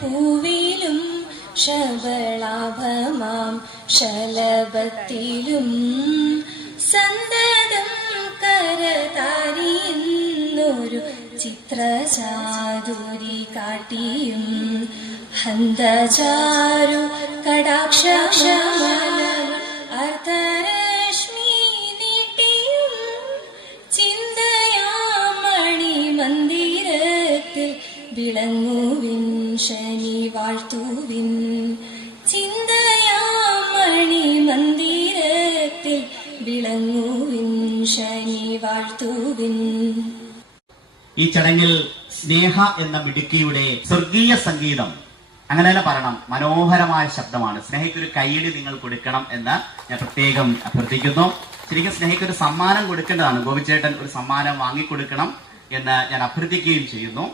പൂവിലും ശബളാഭമാം ശലഭത്തിലും സന്തതം കരതാരിന്നൊരു ചിത്രചാതുരി കാട്ടിയും ഹന്തചാരു കടാക്ഷമല അർദ്ധരശ്മി നീട്ടിയും ചിന്തയാമണി മന്ദിരത്തിൽ വിളങ്ങുവിൻ ശനി വാഴ്ത്തുവിൻ ചിന്തയാമണി മന്ദിരത്തിൽ വിളങ്ങുവിൻ ശനി വാഴ്ത്തുവിൻ. ഈ ചടങ്ങിൽ സ്നേഹ എന്ന മിടുക്കിയുടെ സ്വർഗീയ സംഗീതം അങ്ങനെ തന്നെ പറയണം, മനോഹരമായ ശബ്ദമാണ്. സ്നേഹയ്ക്കൊരു കൈയടി നിങ്ങൾ കൊടുക്കണം എന്ന് ഞാൻ പ്രത്യേകം അഭ്യർത്ഥിക്കുന്നു. ശരിക്കും സ്നേഹയ്ക്കൊരു സമ്മാനം കൊടുക്കേണ്ടതാണ്. ഗോപിച്ചേട്ടൻ ഒരു സമ്മാനം വാങ്ങിക്കൊടുക്കണം എന്ന് ഞാൻ അഭ്യർത്ഥിക്കുകയും ചെയ്യുന്നു.